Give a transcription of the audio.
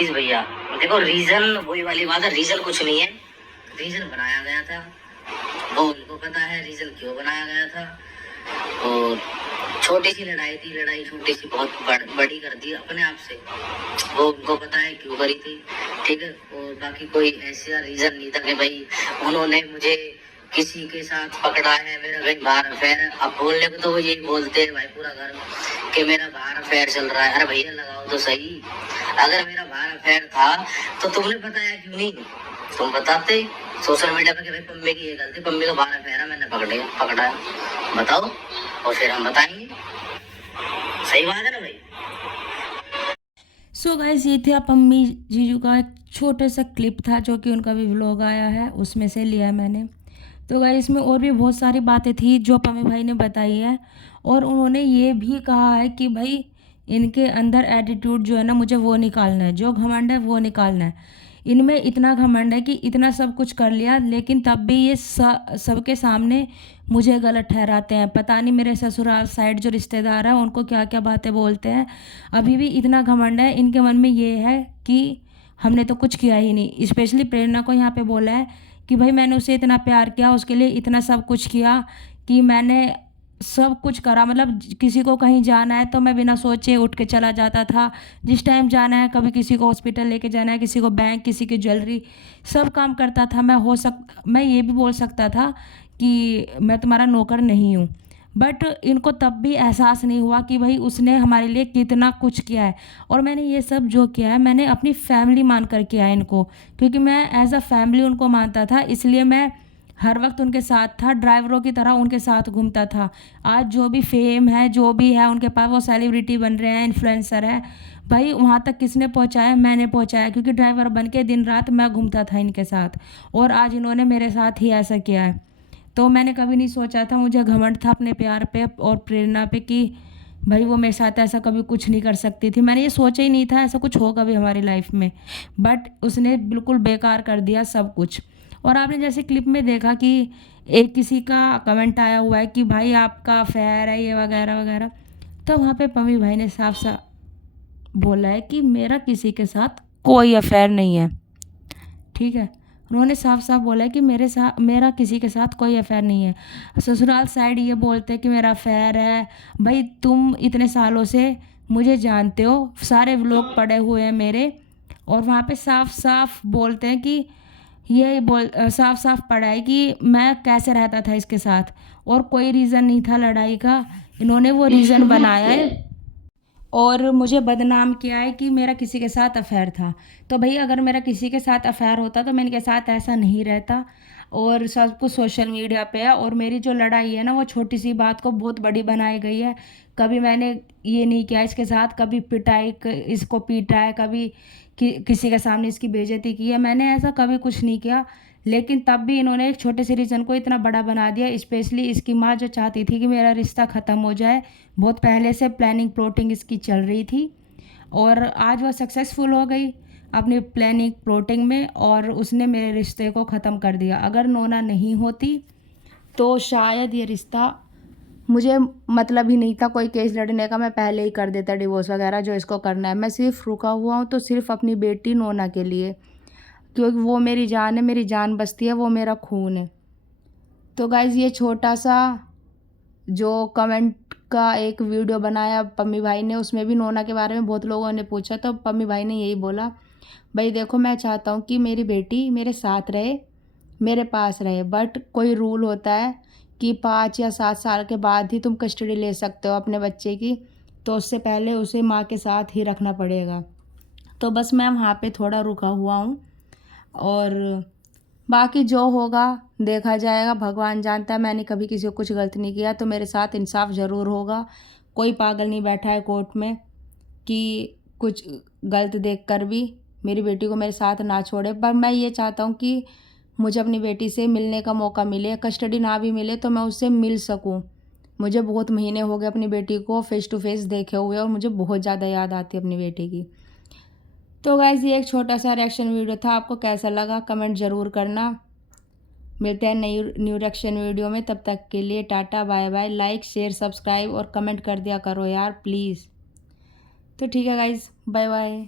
Please भैया देखो, reason वही वाली बात है, रीजन कुछ नहीं है, रीजन बनाया गया था, वो उनको पता है रीजन क्यों बनाया गया था। और छोटी सी लड़ाई थी, लड़ाई छोटी सी बहुत बड़ी कर दी अपने आप से, वो उनको पता है क्यों करी थी, ठीक है। और बाकी कोई ऐसा रीजन नहीं था कि भाई उन्होंने मुझे किसी के साथ पकड़ा है, मेरा कहीं बाहर अफेयर है। अब बोलने को तो वो यही बोलते हैं भाई पूरा घर कि मेरा बाहर अफेयर चल रहा है। अरे भैया लगाओ तो सही, अगर मेरा बाहर अफेयर था तो तुमने बताया क्यों नहीं? तुम बताते सोशल मीडिया पे कि भाई पम्मी की ये गलती, पम्मी का बाहर अफेयर है, मैंने पकड़ा है, बताओ, और फिर हम बताएंगे। सही बात है ना भाई। सो गाइस, ये थे पम्मी जीजू का एक छोटा सा क्लिप था जो कि उनका भी व्लॉग आया है, उसमें से लिया है मैंने। तो गाइस, इसमें और भी बहुत सारी बातें थी जो पम्मी भाई ने बताई है, और उन्होंने ये भी कहा है कि भाई इनके अंदर एटीट्यूड जो है ना, मुझे वो निकालना है, जो घमंड है वो निकालना है। इनमें इतना घमंड है कि इतना सब कुछ कर लिया, लेकिन तब भी ये सबके सामने मुझे गलत ठहराते हैं। पता नहीं मेरे ससुराल साइड जो रिश्तेदार हैं उनको क्या क्या बातें बोलते हैं। अभी भी इतना घमंड है इनके मन में, ये है कि हमने तो कुछ किया ही नहीं। स्पेशली प्रेरणा को यहाँ पे बोला है कि भाई मैंने उसे इतना प्यार किया, उसके लिए इतना सब कुछ किया, कि मैंने सब कुछ करा, मतलब किसी को कहीं जाना है तो मैं बिना सोचे उठ के चला जाता था। जिस टाइम जाना है, कभी किसी को हॉस्पिटल लेके जाना है, किसी को बैंक, किसी की ज्वेलरी, सब काम करता था। मैं ये भी बोल सकता था कि मैं तुम्हारा नौकर नहीं हूँ। बट इनको तब भी एहसास नहीं हुआ कि भाई उसने हमारे लिए कितना कुछ किया है। और मैंने ये सब जो किया है, मैंने अपनी फैमिली मान कर किया है इनको, क्योंकि मैं एज अ फैमिली उनको मानता था, इसलिए मैं हर वक्त उनके साथ था, ड्राइवरों की तरह उनके साथ घूमता था। आज जो भी फेम है, जो भी है उनके पास, वो सेलिब्रिटी बन रहे हैं, इन्फ्लुएंसर है, भाई वहाँ तक किसने पहुँचाया? मैंने पहुँचाया, क्योंकि ड्राइवर बन के दिन रात मैं घूमता था इनके साथ, और आज इन्होंने मेरे साथ ही ऐसा किया है। तो मैंने कभी नहीं सोचा था, मुझे घमंड था अपने प्यार पे और प्रेरणा पे कि भाई वो मेरे साथ ऐसा कभी कुछ नहीं कर सकती थी। मैंने ये सोचा ही नहीं था ऐसा कुछ होगा भी हमारी लाइफ में, बट उसने बिल्कुल बेकार कर दिया सब कुछ। और आपने जैसे क्लिप में देखा कि एक किसी का कमेंट आया हुआ है कि भाई आपका अफेयर है ये वगैरह वगैरह, तो वहाँ पे पम्मी भाई ने साफ साफ बोला है कि मेरा किसी के साथ कोई अफेयर नहीं है, ठीक है। उन्होंने साफ साफ बोला है कि मेरा किसी के साथ कोई अफेयर नहीं है। ससुराल साइड ये बोलते हैं कि मेरा अफेयर है। भाई तुम इतने सालों से मुझे जानते हो, सारे लोग पड़े हुए हैं मेरे, और वहाँ पे साफ साफ बोलते हैं कि साफ साफ पड़ा है कि मैं कैसे रहता था इसके साथ, और कोई रीज़न नहीं था लड़ाई का, इन्होंने वो रीज़न बनाया है और मुझे बदनाम किया है कि मेरा किसी के साथ अफेयर था। तो भाई अगर मेरा किसी के साथ अफेयर होता तो मैं इनके साथ ऐसा नहीं रहता। और सब कुछ सोशल मीडिया पे है, और मेरी जो लड़ाई है ना, वो छोटी सी बात को बहुत बड़ी बनाई गई है। कभी मैंने ये नहीं किया इसके साथ, कभी इसको पीटा है, कभी किसी के सामने इसकी बेइज्जती की है, मैंने ऐसा कभी कुछ नहीं किया। लेकिन तब भी इन्होंने एक छोटे से रीज़न को इतना बड़ा बना दिया। स्पेशली इसकी माँ जो चाहती थी कि मेरा रिश्ता ख़त्म हो जाए, बहुत पहले से प्लानिंग प्लॉटिंग इसकी चल रही थी, और आज वह सक्सेसफुल हो गई अपनी प्लानिंग प्लॉटिंग में, और उसने मेरे रिश्ते को ख़त्म कर दिया। अगर नोना नहीं होती तो शायद ये रिश्ता, मुझे मतलब ही नहीं था कोई केस लड़ने का, मैं पहले ही कर देता डिवोर्स वगैरह जो इसको करना है। मैं सिर्फ रुका हुआ हूँ तो सिर्फ अपनी बेटी नोना के लिए, क्योंकि वो मेरी जान है, मेरी जान बसती है, वो मेरा खून है। तो गाइज़, ये छोटा सा जो कमेंट का एक वीडियो बनाया पम्मी भाई ने, उसमें भी नोना के बारे में बहुत लोगों ने पूछा, तो पम्मी भाई ने यही बोला, भाई देखो मैं चाहता हूँ कि मेरी बेटी मेरे साथ रहे, मेरे पास रहे, बट कोई रूल होता है कि 5 या 7 साल के बाद ही तुम कस्टडी ले सकते हो अपने बच्चे की, तो उससे पहले उसे माँ के साथ ही रखना पड़ेगा। तो बस मैं वहाँ पे थोड़ा रुका हुआ हूँ, और बाकी जो होगा देखा जाएगा, भगवान जानता है। मैंने कभी किसी को कुछ गलत नहीं किया, तो मेरे साथ इंसाफ ज़रूर होगा। कोई पागल नहीं बैठा है कोर्ट में कि कुछ गलत देखकर भी मेरी बेटी को मेरे साथ ना छोड़े। पर मैं ये चाहता हूँ कि मुझे अपनी बेटी से मिलने का मौका मिले, कस्टडी ना भी मिले तो मैं उससे मिल सकूँ। मुझे बहुत महीने हो गए अपनी बेटी को फेस टू फेस देखे हुए, और मुझे बहुत ज़्यादा याद आती है अपनी बेटी की। तो गाइज़, ये एक छोटा सा रिएक्शन वीडियो था, आपको कैसा लगा कमेंट ज़रूर करना। मिलते हैं नई न्यू रिएक्शन वीडियो में, तब तक के लिए tata bye bye. Like share subscribe और कमेंट कर दिया करो यार प्लीज़। तो ठीक है गाइज़, बाय बाय।